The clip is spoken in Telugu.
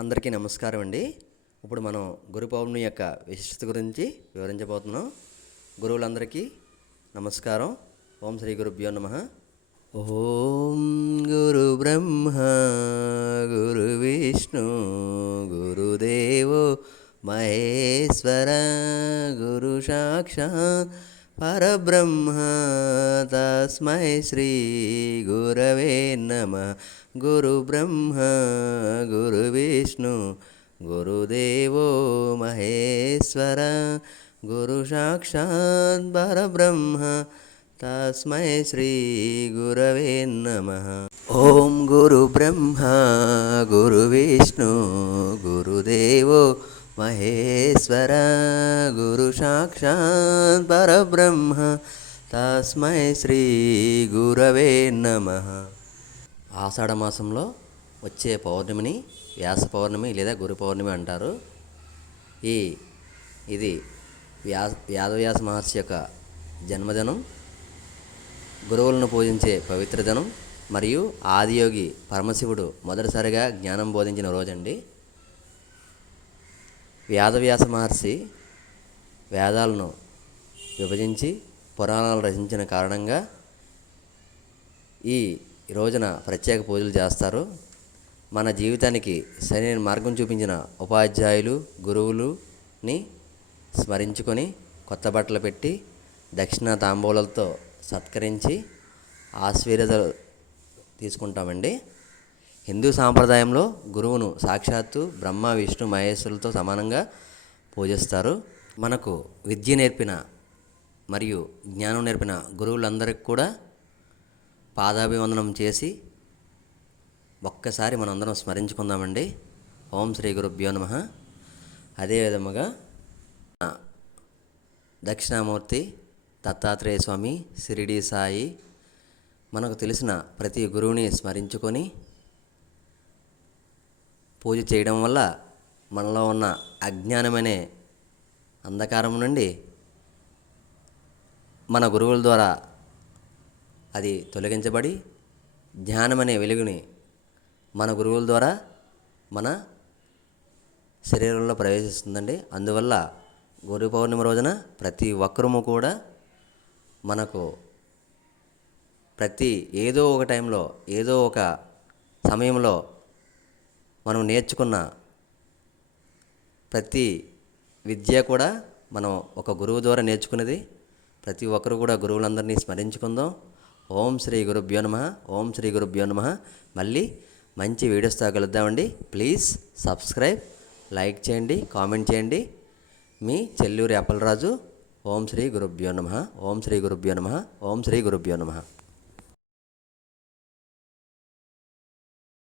అందరికీ నమస్కారం అండి. ఇప్పుడు మనం గురు పౌర్ణమి యొక్క విశిష్టత గురించి వివరించబోతున్నాం. గురువులందరికీ నమస్కారం. ఓం శ్రీ గురుభ్యో నమః. ఓం గురు బ్రహ్మ గురు విష్ణు గురుదేవో మహేశ్వర గురు సాక్షాత్ పరబ్రహ్మ తస్మై శ్రీ గురవే నమః. గురు బ్రహ్మ గురు విష్ణు గురుదేవో మహేశ్వర గురు సాక్షాత్ పరబ్రహ్మ తస్మై శ్రీ గురవే నమః. ఓం గురు బ్రహ్మ గురు విష్ణు గురుదేవో మహేశ్వర గురు సాక్షాత్ పరబ్రహ్మ తస్మై శ్రీ గురవే నమః. ఆషాఢ మాసంలో వచ్చే పౌర్ణమిని వ్యాస పౌర్ణమి లేదా గురు పౌర్ణమి అంటారు. ఇది వేదవ్యాస మహర్షి యొక్క జన్మదినం, గురువులను పూజించే పవిత్ర దినం మరియు ఆదియోగి పరమశివుడు మొదటిసారిగా జ్ఞానం బోధించిన రోజండి. వేదవ్యాస మహర్షి వేదాలను విభజించి పురాణాలు రచించిన కారణంగా ఈ రోజున ప్రత్యేక పూజలు చేస్తారు. మన జీవితానికి సరైన మార్గం చూపించిన ఉపాధ్యాయులు గురువులని స్మరించుకొని కొత్త బట్టలు పెట్టి దక్షిణ తాంబూలతో సత్కరించి ఆశీర్వాదాలు తీసుకుంటామండి. హిందూ సాంప్రదాయంలో గురువును సాక్షాత్తు బ్రహ్మ విష్ణు మహేశ్వరులతో సమానంగా పూజిస్తారు. మనకు విద్య నేర్పిన మరియు జ్ఞానం నేర్పిన గురువులందరికీ కూడా పాదాభివందనం చేసి ఒక్కసారి మనందరం స్మరించుకుందామండి. ఓం శ్రీ గురుభ్యో నమః. అదేవిధముగా దక్షిణామూర్తి దత్తాత్రేయ స్వామి, షిరిడి సాయి, మనకు తెలిసిన ప్రతి గురువుని స్మరించుకొని పూజ చేయడం వల్ల మనలో ఉన్న అజ్ఞానమనే అంధకారం నుండి మన గురువుల ద్వారా అది తొలగించబడి జ్ఞానమనే వెలుగుని మన గురువుల ద్వారా మన శరీరంలో ప్రవేశిస్తుందండి. అందువల్ల గురు పౌర్ణమి రోజున ప్రతి ఒక్కరము కూడా మనకు ఏదో ఒక టైంలో ఏదో ఒక సమయంలో మనం నేర్చుకున్న ప్రతి విద్య కూడా మనం ఒక గురువు ద్వారా నేర్చుకున్నది. ప్రతి ఒక్కరు కూడా గురువులందరినీ స్మరించుకుందాం. ఓం శ్రీ గురుభ్యో నమః. ఓం శ్రీ గురుభ్యో నమః. మళ్ళీ మంచి వీడియోస్తో కలుద్దామండి. ప్లీజ్ సబ్స్క్రైబ్, లైక్ చేయండి, కామెంట్ చేయండి. మీ చెల్లూరి అప్పలరాజు. ఓం శ్రీ గురుభ్యో నమః. ఓం శ్రీ గురుభ్యో నమః. ఓం శ్రీ గురుభ్యో నమః.